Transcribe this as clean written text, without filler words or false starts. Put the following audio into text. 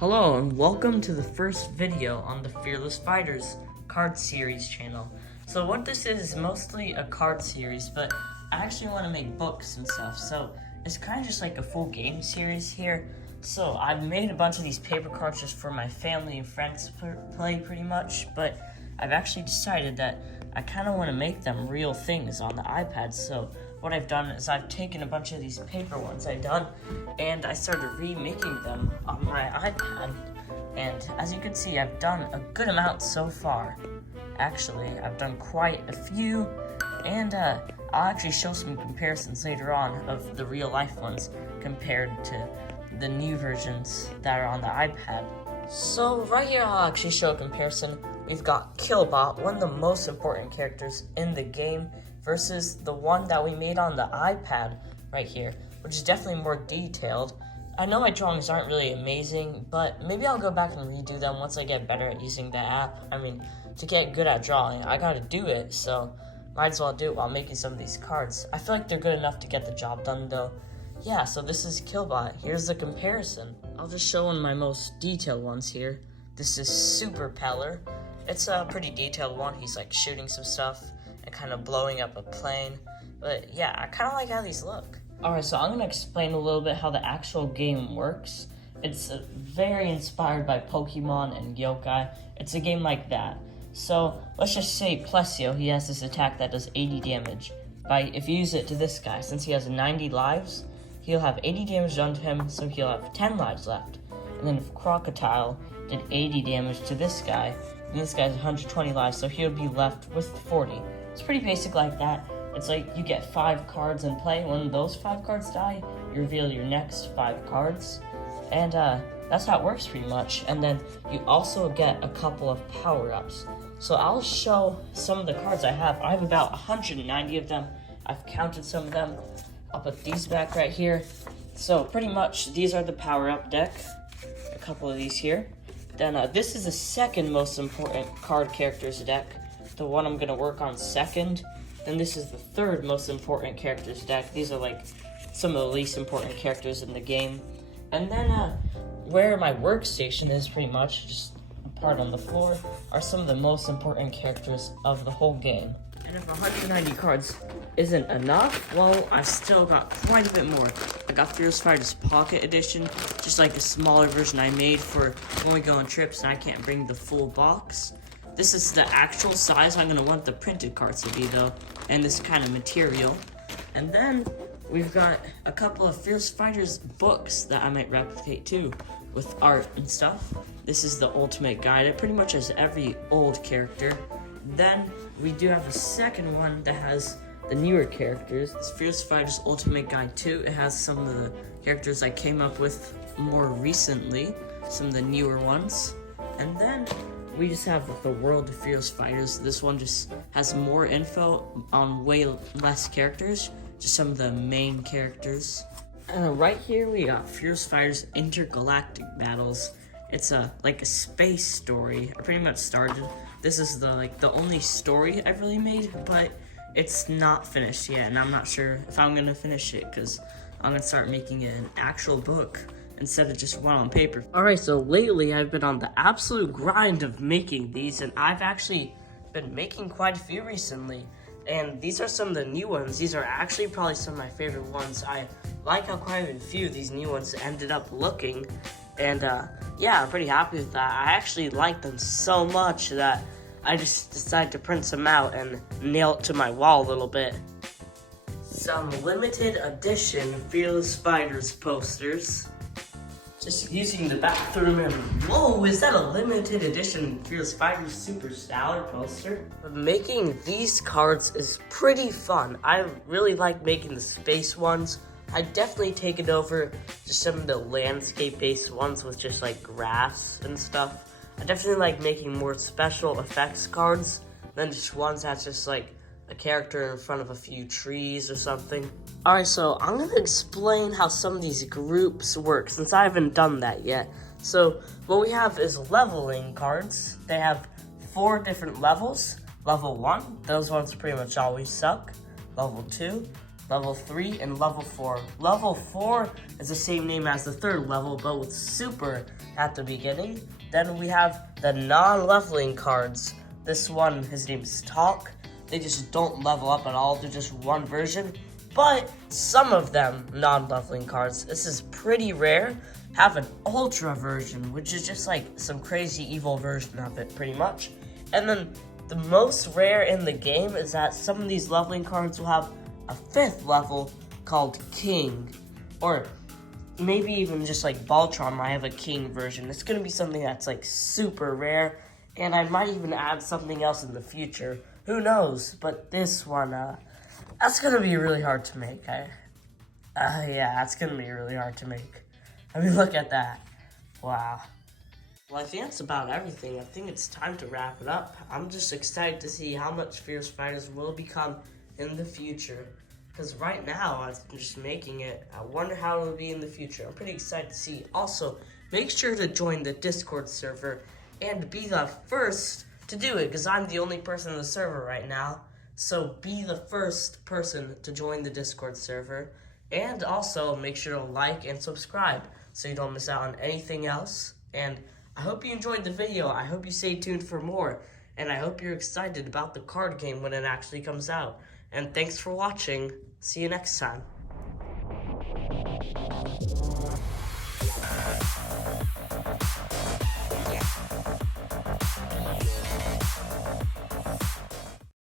Hello and welcome to the first video on the Fearless Fighters card series channel. So what this is mostly a card series, but I actually want to make books and stuff, so it's kind of just like a full game series here. So I've made a bunch of these paper cards just for my family and friends to play pretty much, but I've actually decided that I kind of want to make them real things on the iPad. So what I've done is I've taken a bunch of these paper ones I've done and I started remaking them on my iPad. And as you can see, I've done a good amount so far. Actually, I've done quite a few, and I'll actually show some comparisons later on of the real life ones compared to the new versions that are on the iPad. So right here I'll actually show a comparison. We've got Killbot, one of the most important characters in the game, versus the one that we made on the iPad right here, which is definitely more detailed. I know my drawings aren't really amazing, but maybe I'll go back and redo them once I get better at using the app. I mean, to get good at drawing, I gotta do it, so might as well do it while making some of these cards. I feel like they're good enough to get the job done though. Yeah, so this is Killbot. Here's the comparison. I'll just show one of my most detailed ones here. This is Super Peller. It's a pretty detailed one. He's like shooting some stuff and kind of blowing up a plane. But yeah, I kind of like how these look. Alright, so I'm going to explain a little bit how the actual game works. It's very inspired by Pokemon and Yokai. It's a game like that. So let's just say Plesio, he has this attack that does 80 damage. If you use it to this guy, since he has 90 lives, he'll have 80 damage done to him, so he'll have 10 lives left. And then if Crocodile did 80 damage to this guy, then this guy has 120 lives, so he'll be left with 40. It's pretty basic like that. It's like you get 5 cards in play. When those 5 cards die, you reveal your next 5 cards. And that's how it works pretty much. And then you also get a couple of power-ups. So I'll show some of the cards I have. I have about 190 of them. I've counted some of them. I'll put these back right here. So pretty much these are the power-up deck. A couple of these here. Then this is the second most important card characters deck. The one I'm gonna work on second. Then this is the third most important characters deck. These are like some of the least important characters in the game. And then where my workstation is pretty much, just a part on the floor, are some of the most important characters of the whole game. And if 190 cards isn't enough, well, I've still got quite a bit more. I got Fearless Fighters Pocket Edition, just like a smaller version I made for when we go on trips and I can't bring the full box. This is the actual size I'm gonna want the printed cards to be though, and this kind of material. And then we've got a couple of Fearless Fighters books that I might replicate too, with art and stuff. This is the Ultimate Guide. It pretty much has every old character. Then we do have a second one that has the newer characters. It's Fearless Fighters Ultimate Guide 2. It has some of the characters I came up with more recently, some of the newer ones. And then we just have the World of Fearless Fighters. This one just has more info on way less characters, just some of the main characters. And right here we got Fearless Fighters Intergalactic Battles. It's like a space story. I pretty much started. This is the only story I've really made, but it's not finished yet, and I'm not sure if I'm gonna finish it because I'm gonna start making it an actual book instead of just one on paper. Alright, so lately I've been on the absolute grind of making these, and I've actually been making quite a few recently. And these are some of the new ones. These are actually probably some of my favorite ones. I like how quite a few of these new ones ended up looking. And yeah, I'm pretty happy with that. I actually like them so much that I just decided to print some out and nail it to my wall a little bit. Some limited edition Fearless Fighters posters. Just using the bathroom and whoa, is that a limited edition Fearless Fighters Super Stellar poster? Making these cards is pretty fun. I really like making the space ones. I definitely take it over to some of the landscape-based ones with just like grass and stuff. I definitely like making more special effects cards than just ones that's just like a character in front of a few trees or something. Alright, so I'm gonna explain how some of these groups work since I haven't done that yet. So what we have is leveling cards. They have 4 different levels. Level 1, those ones pretty much always suck. Level 2, level 3, and level 4. Level 4 is the same name as the third level, but with super at the beginning. Then we have the non-leveling cards. This one, his name's Talk. They just don't level up at all. They're just one version. But some of them, non-leveling cards, this is pretty rare, have an ultra version, which is just like some crazy evil version of it, pretty much. And then the most rare in the game is that some of these leveling cards will have a 5th level called King. Or maybe even just like Baltron might have a King version. It's going to be something that's like super rare. And I might even add something else in the future. Who knows? But this one, that's going to be really hard to make. Yeah, that's going to be really hard to make. I mean, look at that. Wow. Well, I think that's about everything. I think it's time to wrap it up. I'm just excited to see how much Fierce Fighters will become in the future. Because right now, I'm just making it. I wonder how it will be in the future. I'm pretty excited to see. Also, make sure to join the Discord server and be the first to do it. Because I'm the only person in the server right now. So be the first person to join the Discord server. And also, make sure to like and subscribe so you don't miss out on anything else. And I hope you enjoyed the video. I hope you stay tuned for more. And I hope you're excited about the card game when it actually comes out. And thanks for watching. See you next time. Yeah.